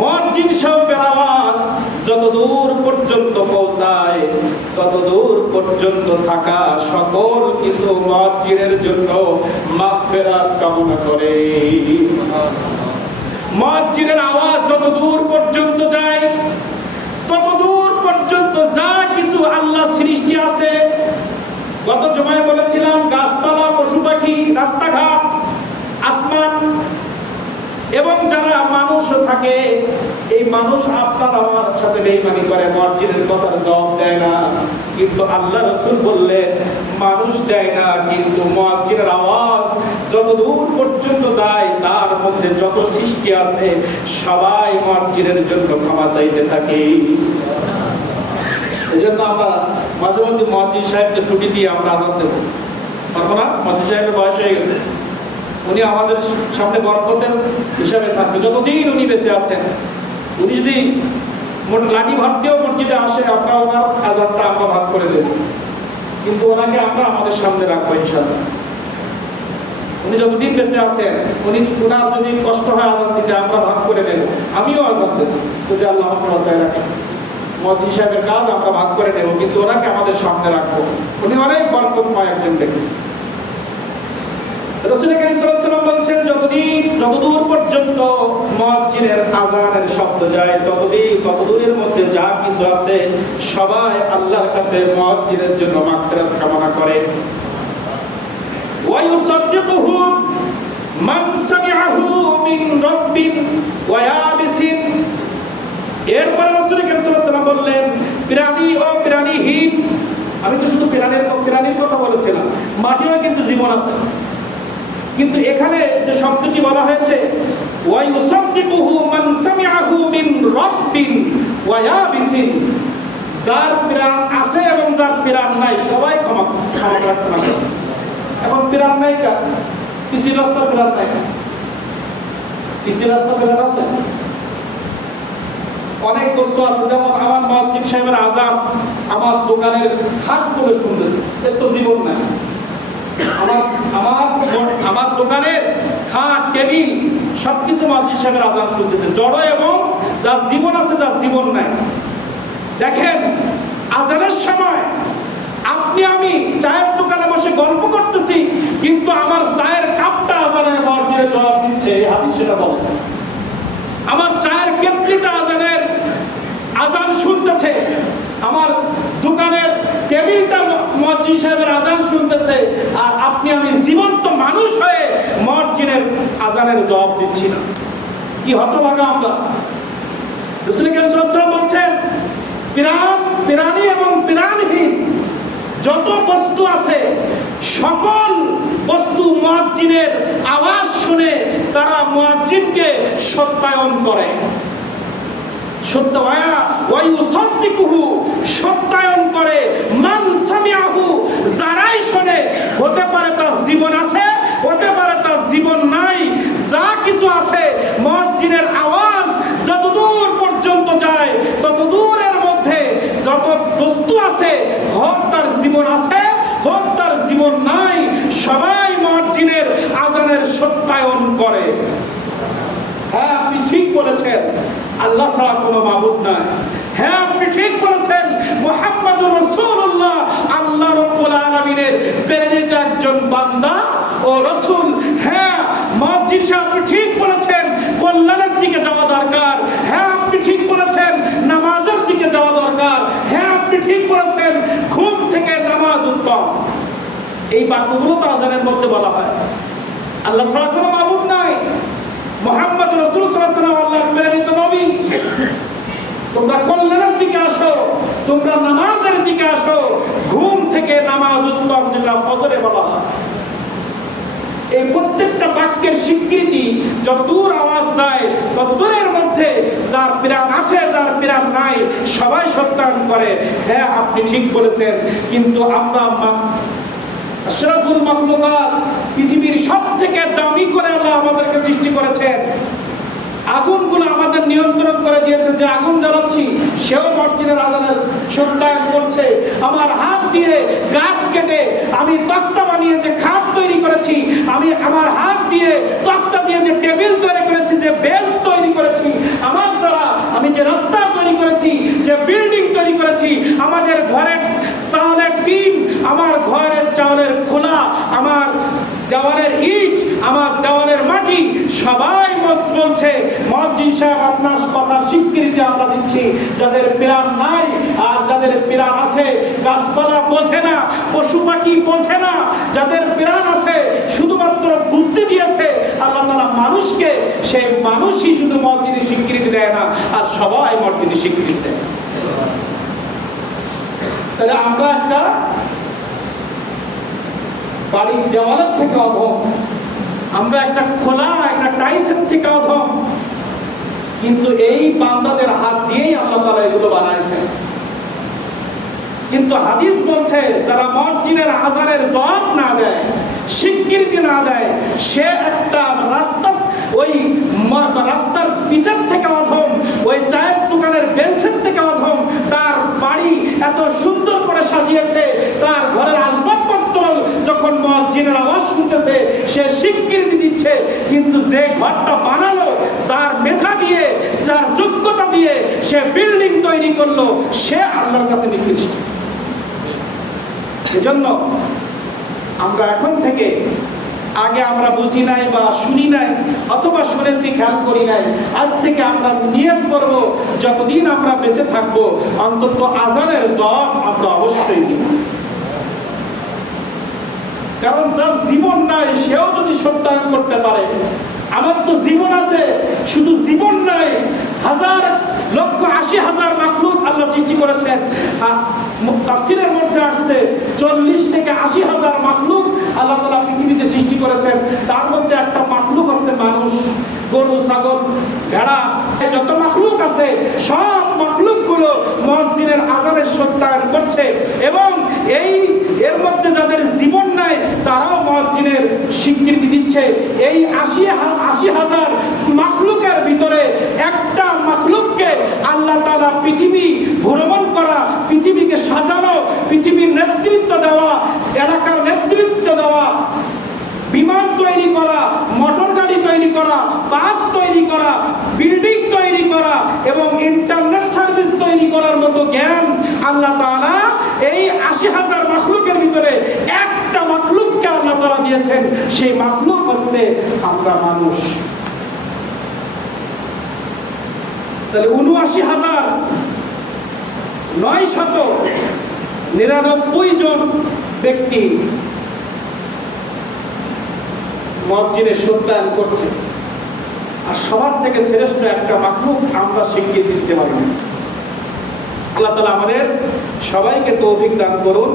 মুয়াজ্জিন সাহেবের আওয়াজ যত দূর পর্যন্ত পৌঁছায় তত দূর পর্যন্ত থাকা সকল কিছু মুয়াজ্জিনের জন্য মাগফিরাত কামনা করে। মুয়াজ্জিনের আওয়াজ যত দূর পর্যন্ত যায় তত দূর পর্যন্ত যা কিছু আল্লাহ সৃষ্টি আছে, গত জুমায় বলেছিলাম গাছপালা, পশু পাখি, রাস্তাঘাট, আসমান এবং যারা মানুষও থাকে, এই মানুষ আপনার আমার সাথে বেঈমানি করে, মুয়াজ্জিনের কথার জবাব দেয় না। কিন্তু আল্লাহ রাসূল বললেন মানুষ দেয় না, কিন্তু মুয়াজ্জিনের আওয়াজ যত দূর পর্যন্ত যায় তার মধ্যে যত সৃষ্টি আছে সবাই মুয়াজ্জিনের জন্য ক্ষমা চাইতে থাকে। এজন্য আমরা মাঝে মধ্যে মুয়াজ্জিন সাহেবকে ছুটি দিয়ে আমরা আযান দেব, পারবো না? মুয়াজ্জিন সাহেবের বয়স হয়ে গেছে, উনি আমাদের সামনে বরকতের হিসাবে থাকবে যতদিন উনি বেঁচে আছেন। উনি যদি লাঠি ভাত দিয়েও মসজিদে আসে, আমরা ওনার আযানটা আমরা ভাগ করে দেব, কিন্তু ওনাকে আমরা আমাদের সামনে রাখবো ইনশাআল্লাহ। উনি যতদিন বেঁচে আছেন, উনার যদি কষ্ট হয় আযান দিতে, আমরা ভাগ করে দেব, আমিও আযান দেব যদি আল্লাহ আমাকে বাঁচায় রাখে। মুয়াজ্জিন সাহেবের কাজ আমরা ভাগ করে নেব, কিন্তু ওনাকে আমাদের সামনে রাখবো। উনি অনেক বরকতময় একজন ব্যক্তি। রাসূল কারীম সাল্লাল্লাহু আলাইহি ওয়াসাল্লাম বলেন যতদূর পর্যন্ত মুয়াজ্জিনের আযানের শব্দ যায় ততদূরের মধ্যে যা কিছু আছে সবাই আল্লাহর কাছে মুয়াজ্জিনের জন্য মাগফিরাত কামনা করে। ওয়া ইউসাদ্দিকুহু মান সামিআহু মিন রাব্বিন ওয়া ইয়াবিসিন। এরপর রাসূল কারীম সাল্লাল্লাহু আলাইহি ওয়াসাল্লাম বললেন প্রাণী ও প্রাণীহীন, আমি তো শুধু প্রাণীর কথা বলেছিলাম, মাটিরও কিন্তু জীবন আছে, কিন্তু এখানে যে শব্দটি বলা হয়েছে ওয়া ইউসাদ্দিকুহু মান সামিআহু মিন রাব্বিন ওয়া ইয়াবিসিন, যার প্রাণ আছে এবং যার প্রাণ নাই সবাই ক্ষমা প্রার্থনা করে। এখন প্রাণ নাই কার? পিসি রাস্তার প্রাণ নাই, পিসি রাস্তার প্রাণ আছে। অনেক বস্তু আছে, যেমন আমার মুয়াজ্জিন সাহেবের আযান আমার দোকানের খাট বলে শুনতেছে, এর তো জীবন নাই। আমার দোকানের খাট, টেবিল সবকিছু মুয়াজ্জিন সাহেবের আযান শুনতেছে, জড় এবং যার জীবন আছে, যার জীবন নাই। দেখেন আযানের সময় আপনি আমি চায়ের দোকানে বসে গল্প করতেছি, কিন্তু আমার চায়ের কাপটা আযানের মুয়াজ্জিনের জবাব দিচ্ছে, এই হাদিস সেটা বলে। আমার চায়ের কেটলিটা আযান শুনতেছে, আমার দোকানের টেবিলটা মুয়াজ্জিন সাহেবের আযান শুনতেছে, আর আপনি আমি জীবন্ত মানুষ হয়ে মুয়াজ্জিনের আযানের জবাব দিচ্ছি না। কি হতভাগা আমরা! রাসূল কারীম সাল্লাল্লাহু আলাইহি ওয়াসাল্লাম বলছেন প্রাণী এবং প্রাণহীন যত বস্তু আছে সকল বস্তু মুয়াজ্জিনের আওয়াজ শুনে তারা মুয়াজ্জিনকে সত্যায়ন করে। সত্যায়ন করে মান সামিআহু, যারাই শুনে, হতে পারে তার জীবন আছে, হতে পারে তার জীবন নাই, যা কিছু আছে মুয়াজ্জিনের আওয়াজ যতদূর পর্যন্ত যায় তত দূরের মধ্যে যত বস্তু আছে, হোক তার জীবন আছে হোক তার জীবন নাই, সবাই মুয়াজ্জিনের আযানের সত্যায়ন করে। হ্যাঁ, আপনি ঠিক বলেছেন, আল্লাহ ছাড়া কোনো মাবুদ নাই। হ্যাঁ, আপনি ঠিক বলেছেন, মুহাম্মাদুর রাসূলুল্লাহ আল্লাহ রাব্বুল আলামিনের প্রেরিত একজন বান্দা ও রাসূল। হ্যাঁ, মুয়াজ্জিন সাহেব আপনি ঠিক বলেছেন, কল্যাণের দিকে যাওয়া দরকার। হ্যাঁ, আপনি ঠিক বলেছেন, নামাজের দিকে যাওয়া দরকার। হ্যাঁ, আপনি ঠিক বলেছেন, ঘুম থেকে নামাজ উত্তম। এই বাক্যগুলো তো আযানের মধ্যে বলা হয়। আল্লাহ ছাড়া কোনো মাবুদ নাই, মুহাম্মদ রাসূল সাল্লাল্লাহু আলাইহি ওয়াসাল্লাম আল্লাহর প্রেরিত নবী। তোমরা কল্যাণের দিকে আসো, তোমরা নামাজের দিকে আসো, ঘুম থেকে নামাজ উত্তম, যেটা ফজরে বলা হয়। এই প্রত্যেকটা বাক্যের স্বীকৃতি যত দূর আওয়াজ যায় তত দূরের মধ্যে যার প্রাণ আছে যার প্রাণ নাই সবাই সত্যায়ন করে। হ্যাঁ, আপনি ঠিক বলেছেন, কিন্তু আমরা আশরাফুল মাখলুকাত, পৃথিবীর সবথেকে দামি করে আল্লাহ আমাদেরকে সৃষ্টি করেছেন। আগুনগুলো আমাদের নিয়ন্ত্রণ করে দিয়েছে, যে আগুন জ্বালাচ্ছি সেও মুয়াজ্জিনের আযানের সত্যায়ন করছে। আমার হাত দিয়ে গাছ কেটে আমি তক্তা বানিয়ে যে খাট তৈরি করেছি, আমি আমার হাত দিয়ে তক্তা দিয়ে যে টেবিল তৈরি করেছি, যে বেঞ্চ তৈরি করেছি, আমার যে রাস্তা তৈরি করেছি, যে বিল্ডিং তৈরি করেছি, আমাদের ঘরের চাউলের টিন, আমার ঘরের চাউলের খোলা, আমার দেওয়ালের ইট, আমার দেওয়ালের মাটি, সবাই বলছে মুয়াজ্জিন সাহেব আপনার কথার স্বীকৃতি আমরা দিচ্ছি। যাদের প্রাণ নাই আর যাদের প্রাণ আছে, গাছপালা বোঝে না, পশু পাখি বোঝে না, যাদের প্রাণ আছে শুধুমাত্র বুদ্ধি দিয়েছে আল্লাহ তাআলা মানুষকে, সেই মানুষই শুধু মুয়াজ্জিনের স্বীকৃতি দেয় না, আর সবাই মুয়াজ্জিনের স্বীকৃতি দেয়। তাহলে আমরা একটা বাড়ির দেওয়ালের থেকে অধম, আমরা একটা খোলা একটা টাইসের থেকে অধম, কিন্তু এই বান্দাদের হাত দিয়েই আল্লাহ তাআলা এগুলো বানাইছেন। কিন্তু হাদিস বলছে যারা মুয়াজ্জিনের আযানের জবাব না দেয়, স্বীকৃতি না দেয়, সে একটা রাস্তার পিছের থেকে অধম, ওই চায়ের দোকানের বেঞ্চের থেকে অধম। তার বাড়ি এত সুন্দর করে সাজিয়েছে, তার ঘরের আসবাবপত্র যখন মুয়াজ্জিনের আওয়াজ শুনতেছে সে স্বীকৃতি দিচ্ছে, কিন্তু যে ঘরটা বানালো, যার মেধা দিয়ে, যার যোগ্যতা দিয়ে সে বিল্ডিং তৈরি করলো, সে আল্লাহর কাছে নিকৃষ্ট। এজন্য আমরা এখন থেকে, আগে আমরা বুঝি নাই বা শুনি নাই, অথবা শুনেছি খেয়াল করি নাই, আজ থেকে আমরা নিয়ত করব যতদিন আমরা বেঁচে থাকবো অন্তত আযানের জবাব আমরা অবশ্যই দিব। কারণ যার জীবন নাই সেও যদি সত্যায়ন করতে পারে, আমার তো জীবন আছে, শুধু জীবন নাই, হাজার লক্ষ ৮০,০০০ মাখলুক আল্লাহ সৃষ্টি করেছেন। তাফসীরের মধ্যে আসছে ৪০ থেকে ৮০,০০০ মাখলুক আল্লাহ তাআলা পৃথিবীতে সৃষ্টি করেছেন। তার মধ্যে একটা মাখলুক আছে মানুষ, গরু, ছাগল, ভেড়া, যত মাখলুক আছে সব মাখলুকগুলো মুয়াজ্জিনের আযানের সত্যায়ন করছে, এবং এর মধ্যে যাদের জীবন নাই তারাও মুয়াজ্জিনের স্বীকৃতি দিচ্ছে। এই ৮০,০০০ মাখলুকের ভিতরে একটা মাখলুককে আল্লাহ তাআলা পৃথিবী ভ্রমণ করা, পৃথিবীকে সাজানো, পৃথিবীর নেতৃত্ব দেওয়া, এলাকার নেতৃত্ব দেওয়া, বিমান তৈরি করা, মোটর গাড়ি তৈরি করা, বাস তৈরি করা, বিল্ডিং তৈরি করা এবং ইন্টারনেট সার্ভিস তৈরি করার মতো জ্ঞান আল্লাহ তাআলা এই ৮০,০০০ মাখলুকের ভিতরে একটা মাখলুককে আল্লাহ তাআলা দিয়েছেন। সেই মাখলুক হচ্ছে আমরা মানুষ। তাহলে ৭৯,৯৯৯ জন ব্যক্তি মুয়াজ্জিনের সত্যায়ন করছে, আর সবার থেকে শ্রেষ্ঠ একটা মাখলুক আমরা স্বীকৃতি দিতে পারি না। আল্লাহ তাআলা আমাদের সবাইকে তৌফিক দান করুন।